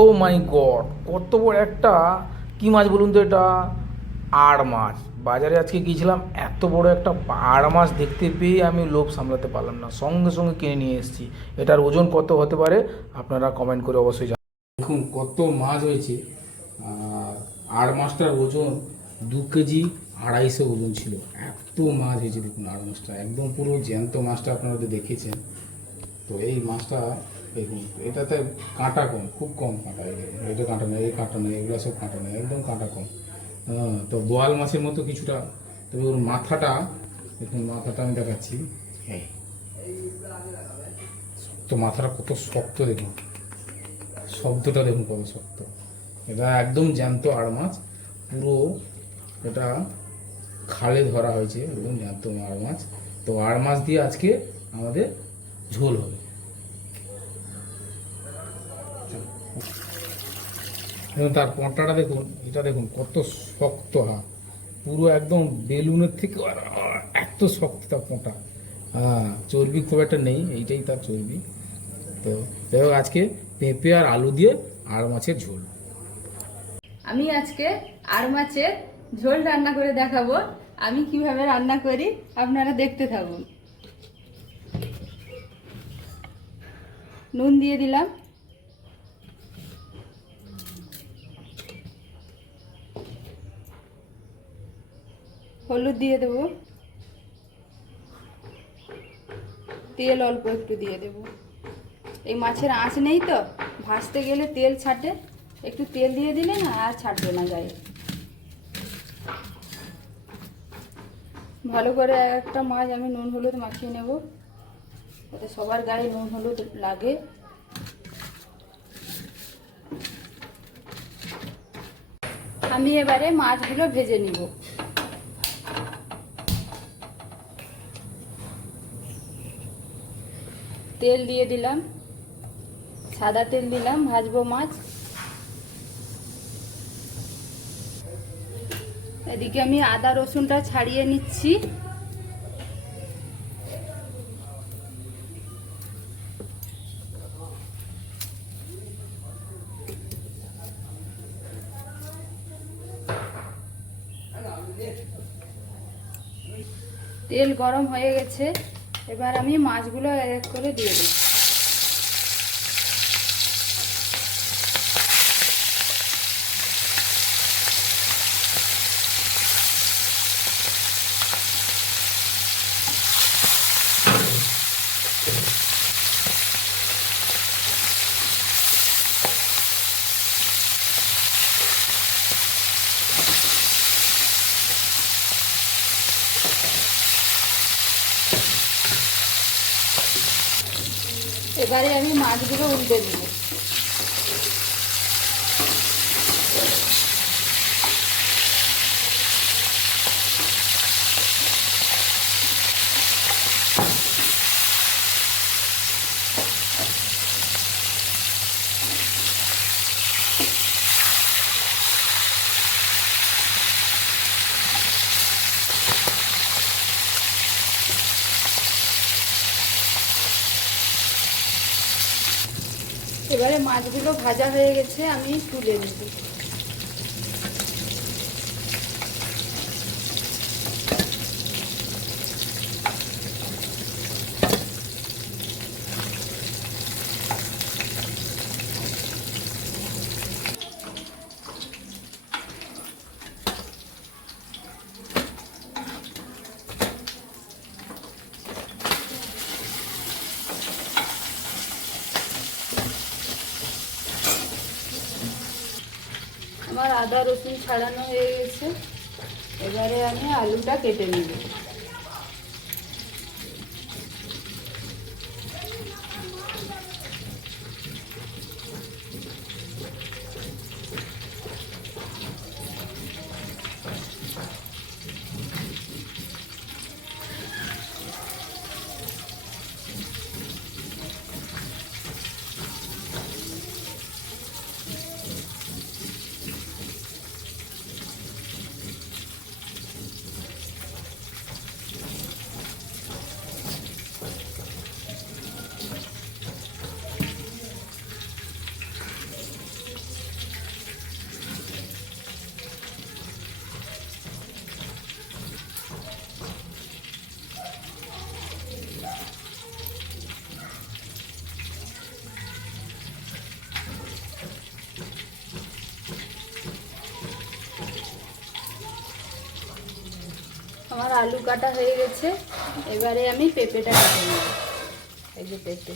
ও মাই god কত বড় একটা, কি মাছ বলুন তো এটা? আড় মাছ। বাজারে আজকে গিয়েছিলাম, এত বড় একটা আড় মাছ দেখতে পেয়ে আমি লোভ সামলাতে পারলাম না। সঙ্গে সঙ্গে কিনে নিয়ে এসেছি। এটার ওজন কত হতে পারে? আপনারা কমেন্ট করে অবশ্যই জানান দেখুন, কত মাছ হয়েছে। আর আড় মাছটার ওজন দু কেজি আড়াইশো ওজন ছিল। এত মাছ হয়েছে, দেখুন আড় মাছটা। একদম পুরো জ্যান্ত মাছটা আপনারা দেখেছেন। তো এই মাছটা দেখুন, এটাতে কাঁটা কম, খুব কম কাঁটা এটা কাঁটা নেই, এই কাঁটা নেই, এগুলো সব কাঁটা নেই, একদম কাঁটা কম। হ্যাঁ তো বোয়াল মাছের মতো কিছুটা, তবে ওর মাথাটা, দেখুন, মাথাটা আমি দেখাচ্ছি। এই, তো মাথাটা কত শক্ত, দেখুন। শব্দটা দেখুন কত শক্ত। এটা একদম জ্যান্ত আড় মাছ, পুরো এটা খালে ধরা হয়েছে, একদম জ্যান্ত আড় মাছ। তো আড় মাছ দিয়ে আজকে আমাদের ঝোল হবে। এবং তার পটাটা দেখুন, এটা দেখুন, কত শক্ত হাত। পুরো একদম বেলুনের থেকে এত শক্ত তার পোঁটা হ্যাঁ চর্বি খুব একটা নেই, এইটাই তার চর্বি। তো হোক, আজকে পেঁপে আর আলু দিয়ে আর মাছের ঝোল। আমি আজকে আর মাছের ঝোল রান্না করে দেখাবো। আমি কীভাবে রান্না করি, আপনারা দেখতে থাকুন। নুন দিয়ে দিলাম। হলুদ দিয়ে দেব। তেল অল্প একটু দিয়ে দেব। এই মাছের আঁচ নেই তো, ভাজতে গেলে তেল ছাটে একটু তেল দিয়ে দিলে না আর ছাড়বে না গায়ে। ভালো করে একটা মাছ আমি নুন হলুদ মাখিয়ে নেব। যাতে সবার গায়ে নুন হলুদ লাগে। আমি এবারে মাছগুলো ভেজে নিব। তেল দিয়ে দিলাম। সাদা তেল দিলাম, ভাজবো মাছ। এদিকে আমি আদা রসুনটা ছাড়িয়ে নিচ্ছি। তেল গরম হয়ে গেছে। এবার আমি মাছগুলো এক করে দিয়ে দিই এবারে আমি মাছগুলো উল্টে দিব। এবারে মাছগুলো ভাজা হয়ে গেছে আমি তুলে নেব। আমার আদা রসুন ছাড়ানো হয়ে গেছে। এবারে আমি আলুটা কেটে নেব। আলু কাটা হয়ে গেছে। এবারে আমি পেঁপেটা কেটে নেব। এই যে পেঁপে।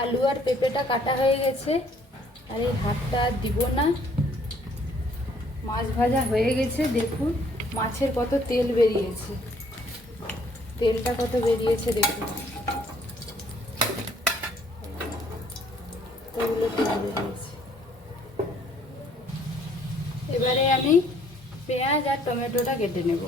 আলু আর পেঁপেটা কাটা হয়ে গেছে। আর এই ভাতটা আর দিব না। মাছ ভাজা হয়ে গেছে, দেখুন। মাছের কত তেল বেরিয়েছে। তেলটা কত বেরিয়েছে, দেখুন। বেরিয়েছে। এবারে আমি পেঁয়াজ আর টমেটোটা কেটে নেব।